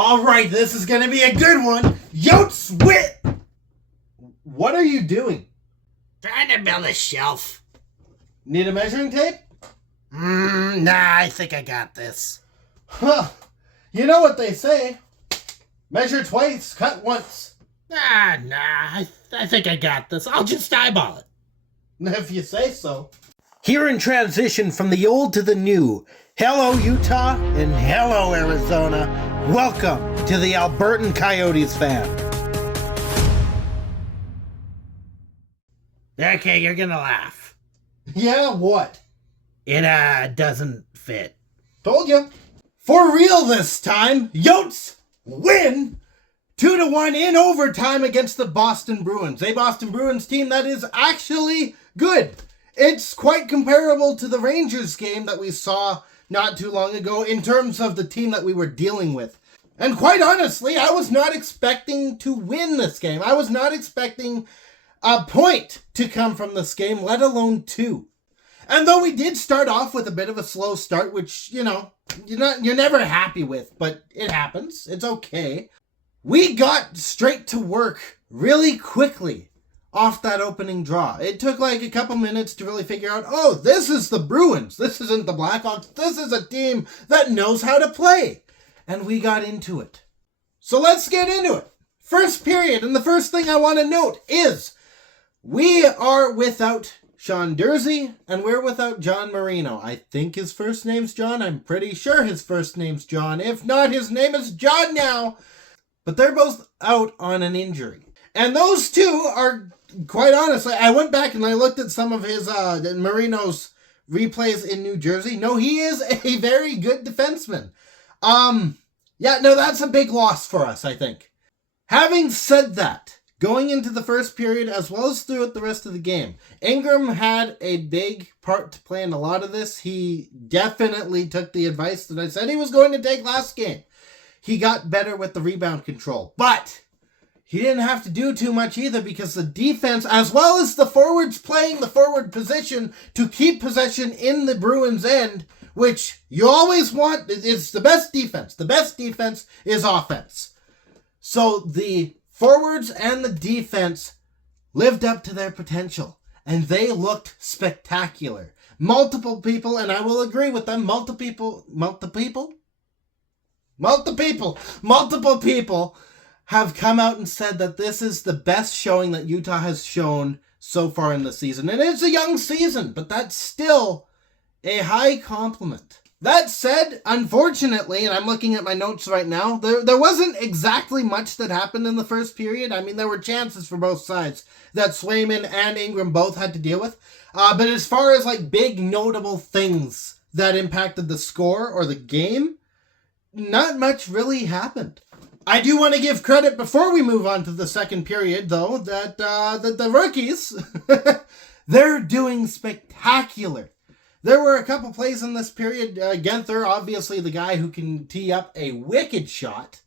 All right, this is going to be a good one. Yotes wit! What are you doing? Trying to build a shelf. Need a measuring tape? Nah, I think I got this. Huh. You know what they say. Measure twice, cut once. I think I got this. I'll just eyeball it. If you say so. Here in transition from the old to the new. Hello, Utah, and hello, Arizona. Welcome to the Albertan Coyotes Fan. Okay, you're gonna laugh. Yeah, what? It, doesn't fit. Told you. For real this time, Yotes win 2-1 in overtime against the Boston Bruins. A Boston Bruins team that is actually good. It's quite comparable to the Rangers game that we saw not too long ago in terms of the team that we were dealing with. And quite honestly, I was not expecting to win this game. I was not expecting a point to come from this game, let alone two. And though we did start off with a bit of a slow start, which, you know, you're never happy with, but it happens. It's okay. We got straight to work really quickly off that opening draw. It took like a couple minutes to really figure out, oh, this is the Bruins. This isn't the Blackhawks. This is a team that knows how to play. And we got into it. So let's get into it. First period, and the first thing I want to note is we are without Sean Dursey, and we're without John Marino. I think his first name's John. I'm pretty sure his first name's John. If not, his name is John now. But they're both out on an injury. And those two are, quite honestly, I went back and I looked at some of his Marino's replays in New Jersey. No, he is a very good defenseman. That's a big loss for us, I think. Having said that, going into the first period as well as throughout the rest of the game, Ingram had a big part to play in a lot of this. He definitely took the advice that I said he was going to take last game. He got better with the rebound control, but he didn't have to do too much either because the defense, as well as the forwards playing the forward position to keep possession in the Bruins' end, which you always want, is the best defense. The best defense is offense. So the forwards and the defense lived up to their potential, and they looked spectacular. Multiple people, and I will agree with them, multiple people have come out and said that this is the best showing that Utah has shown so far in the season. And it's a young season, but that's still a high compliment. That said, unfortunately, and I'm looking at my notes right now, there wasn't exactly much that happened in the first period. I mean, there were chances for both sides that Swayman and Ingram both had to deal with. But as far as like big notable things that impacted the score or the game, not much really happened. I do want to give credit before we move on to the second period, though, that the rookies, they're doing spectacular. There were a couple plays in this period. Genther, obviously the guy who can tee up a wicked shot.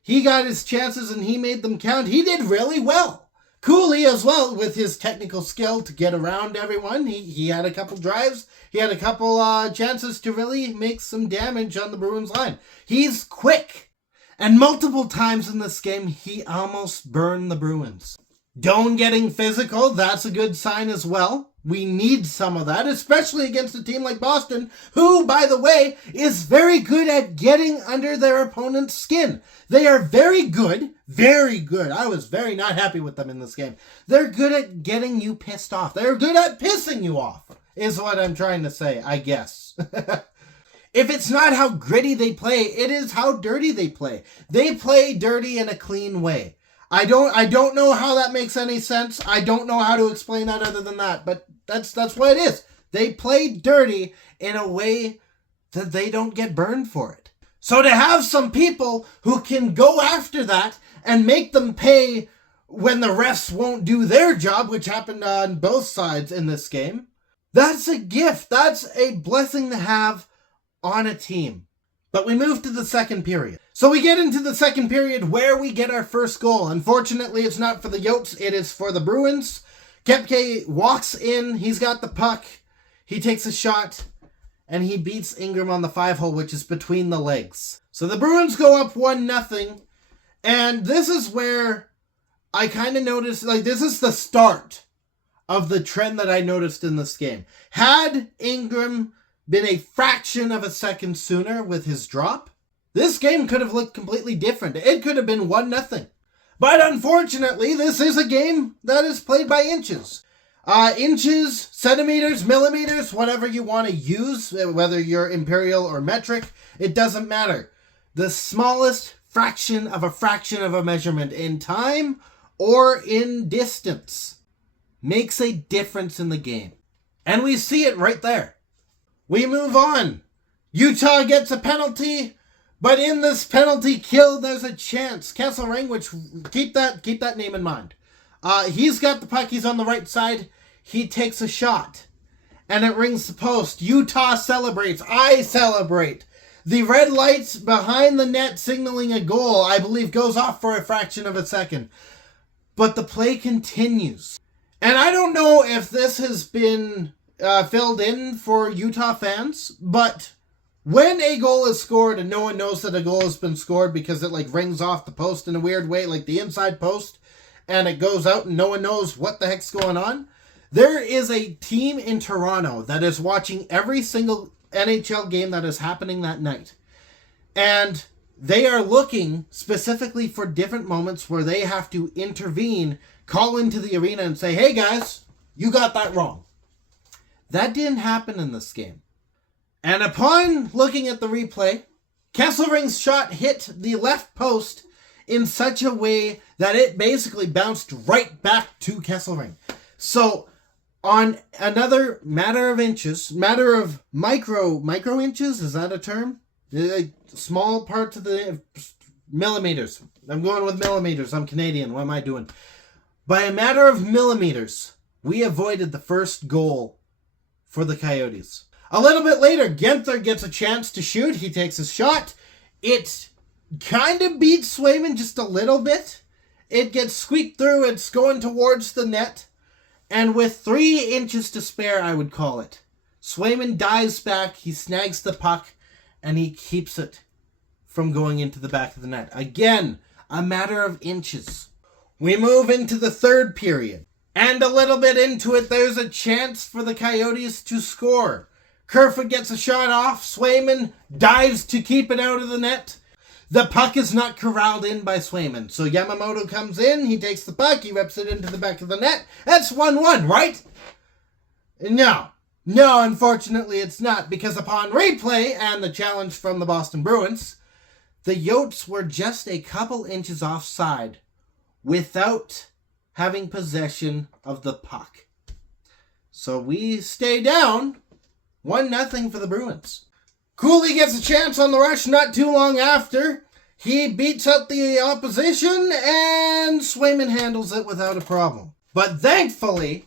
He got his chances and he made them count. He did really well. Cooley as well with his technical skill to get around everyone. He had a couple drives. He had a couple chances to really make some damage on the Bruins line. He's quick. And multiple times in this game, he almost burned the Bruins. Doan getting physical, that's a good sign as well. We need some of that, especially against a team like Boston, who, by the way, is very good at getting under their opponent's skin. They are very good, very good. I was very not happy with them in this game. They're good at getting you pissed off. They're good at pissing you off, is what I'm trying to say, I guess. If it's not how gritty they play, it is how dirty they play. They play dirty in a clean way. I don't know how that makes any sense. I don't know how to explain that other than that, but that's what it is. They play dirty in a way that they don't get burned for it. So to have some people who can go after that and make them pay when the refs won't do their job, which happened on both sides in this game, that's a gift. That's a blessing to have on a team. But we move to the second period. So we get into the second period where we get our first goal. Unfortunately, it's not for the Yotes, it is for the Bruins. Kepke walks in, he's got the puck, he takes a shot, and he beats Ingram on the 5-hole, which is between the legs. So the Bruins go up 1-0, and this is where I kind of noticed, like, this is the start of the trend that I noticed in this game. Had Ingram been a fraction of a second sooner with his drop, this game could have looked completely different. It could have been 1-0. But unfortunately, this is a game that is played by inches. Inches, centimeters, millimeters, whatever you want to use, whether you're imperial or metric, it doesn't matter. The smallest fraction of a measurement in time or in distance makes a difference in the game. And we see it right there. We move on. Utah gets a penalty, but in this penalty kill, there's a chance. Kesselring, which keep that name in mind. He's got the puck. He's on the right side. He takes a shot, and it rings the post. Utah celebrates. I celebrate. The red lights behind the net signaling a goal, I believe, goes off for a fraction of a second. But the play continues. And I don't know if this has been filled in for Utah fans, but when a goal is scored and no one knows that a goal has been scored because it like rings off the post in a weird way, like the inside post, and it goes out and no one knows what the heck's going on, there is a team in Toronto that is watching every single NHL game that is happening that night. And they are looking specifically for different moments where they have to intervene, call into the arena and say, hey guys, you got that wrong. That didn't happen in this game. And upon looking at the replay, Kesselring's shot hit the left post in such a way that it basically bounced right back to Kesselring. So on another matter of inches, matter of micro inches, is that a term? Small parts of the millimeters. I'm going with millimeters. I'm Canadian. What am I doing? By a matter of millimeters, we avoided the first goal for the Coyotes. A little bit later, Genther gets a chance to shoot. He takes a shot. It kind of beats Swayman just a little bit. It gets squeaked through. It's going towards the net. And with 3 inches to spare, I would call it, Swayman dives back. He snags the puck. And he keeps it from going into the back of the net. Again, a matter of inches. We move into the third period. And a little bit into it, there's a chance for the Coyotes to score. Kerfoot gets a shot off. Swayman dives to keep it out of the net. The puck is not corralled in by Swayman. So Yamamoto comes in. He takes the puck. He reps it into the back of the net. That's 1-1, right? No, unfortunately it's not, because upon replay and the challenge from the Boston Bruins, the Yotes were just a couple inches offside without having possession of the puck. So we stay down 1-0 for the Bruins. Cooley gets a chance on the rush not too long after. He beats up the opposition and Swayman handles it without a problem. But thankfully,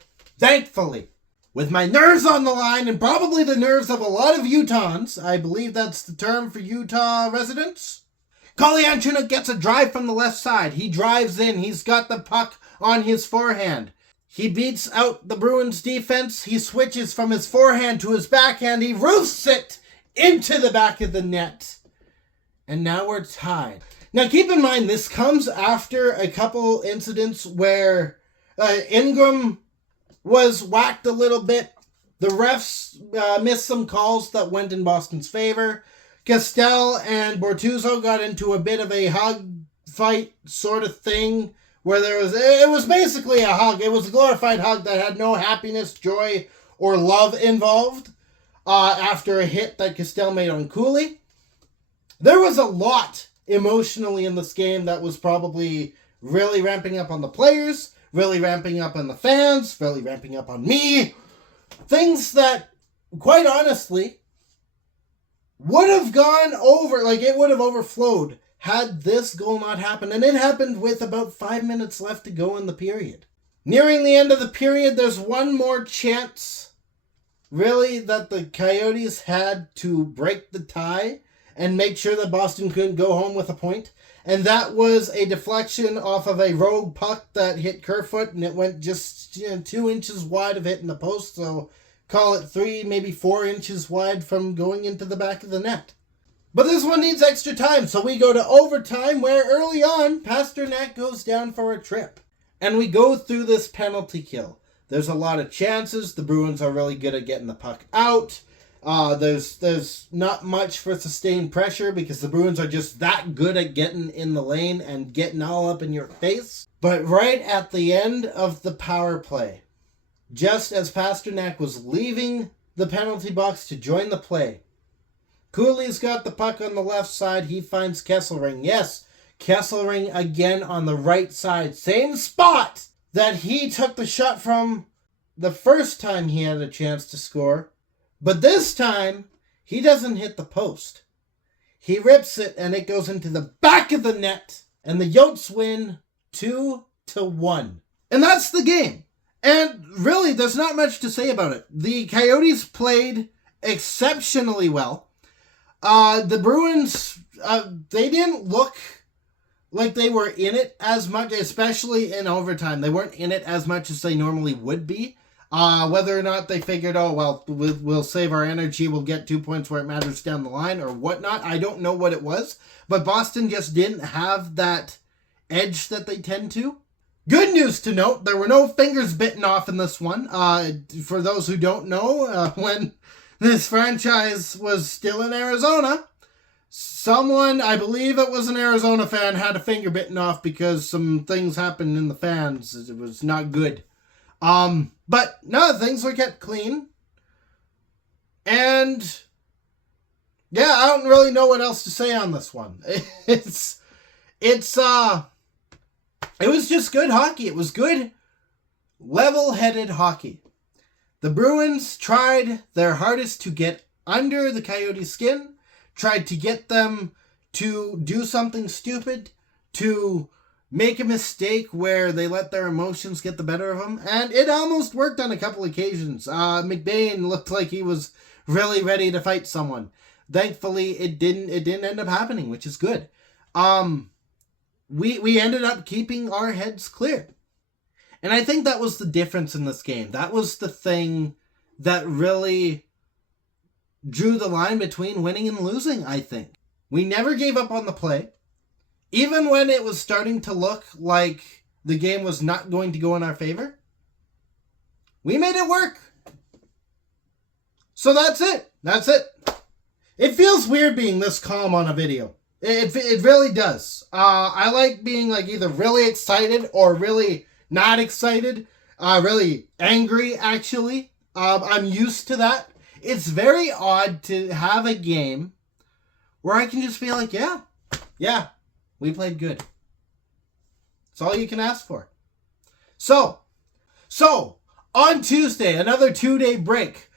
with my nerves on the line, and probably the nerves of a lot of Utahns, I believe that's the term for Utah residents, Kolyanchuk gets a drive from the left side. He drives in. He's got the puck on his forehand. He beats out the Bruins defense. He switches from his forehand to his backhand. He roofs it into the back of the net. And now we're tied. Now keep in mind, this comes after a couple incidents where Ingram was whacked a little bit. The refs missed some calls that went in Boston's favor. Castell and Bortuzzo got into a bit of a hug fight sort of thing where it was basically a hug. It was a glorified hug that had no happiness, joy, or love involved after a hit that Castell made on Cooley. There was a lot emotionally in this game that was probably really ramping up on the players, really ramping up on the fans, really ramping up on me. Things that, quite honestly, would have gone over, like it would have overflowed had this goal not happened. And it happened with about 5 minutes left to go in the period. Nearing the end of the period, there's one more chance, really, that the Coyotes had to break the tie and make sure that Boston couldn't go home with a point. And that was a deflection off of a rogue puck that hit Kerfoot, and it went just 2 inches wide of hitting the post. So call it 3, maybe 4 inches wide from going into the back of the net. But this one needs extra time, so we go to overtime where early on, Pasternak goes down for a trip. And we go through this penalty kill. There's a lot of chances. The Bruins are really good at getting the puck out. There's not much for sustained pressure because the Bruins are just that good at getting in the lane and getting all up in your face. But right at the end of the power play, just as Pasternak was leaving the penalty box to join the play, Cooley's got the puck on the left side. He finds Kesselring. Yes, Kesselring again on the right side. Same spot that he took the shot from the first time he had a chance to score. But this time, he doesn't hit the post. He rips it and it goes into the back of the net. And the Yotes win 2-1. And that's the game. And really, there's not much to say about it. The Coyotes played exceptionally well. The Bruins, they didn't look like they were in it as much, especially in overtime. They weren't in it as much as they normally would be. Whether or not they figured, oh, well, we'll save our energy, we'll get 2 points where it matters down the line or whatnot. I don't know what it was. But Boston just didn't have that edge that they tend to. Good news to note, there were no fingers bitten off in this one. For those who don't know, when this franchise was still in Arizona, someone, I believe it was an Arizona fan, had a finger bitten off because some things happened in the fans. It was not good. But no, things were kept clean. And yeah, I don't really know what else to say on this one. It was just good hockey. It was good, level-headed hockey. The Bruins tried their hardest to get under the Coyotes' skin, tried to get them to do something stupid, to make a mistake where they let their emotions get the better of them, and it almost worked on a couple occasions. McBain looked like he was really ready to fight someone. Thankfully, it didn't end up happening, which is good. We ended up keeping our heads clear. And I think that was the difference in this game. That was the thing that really drew the line between winning and losing, I think. We never gave up on the play. Even when it was starting to look like the game was not going to go in our favor, we made it work. So that's it. That's it. It feels weird being this calm on a video. It really does. I like being like either really excited or really not excited. Really angry, actually. I'm used to that. It's very odd to have a game where I can just be like, yeah, we played good. That's all you can ask for. So, on Tuesday, another 2-day break,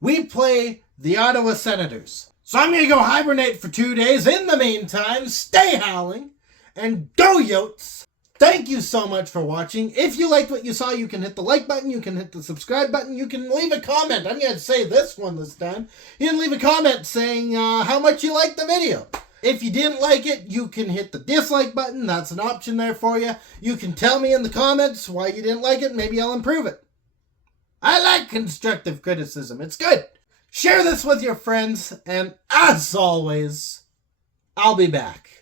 we play the Ottawa Senators. So I'm going to go hibernate for 2 days. In the meantime, stay howling and go Yotes. Thank you so much for watching. If you liked what you saw, you can hit the like button. You can hit the subscribe button. You can leave a comment. I'm going to say this one this time. You can leave a comment saying how much you liked the video. If you didn't like it, you can hit the dislike button. That's an option there for you. You can tell me in the comments why you didn't like it. Maybe I'll improve it. I like constructive criticism. It's good. Share this with your friends. And as always, I'll be back.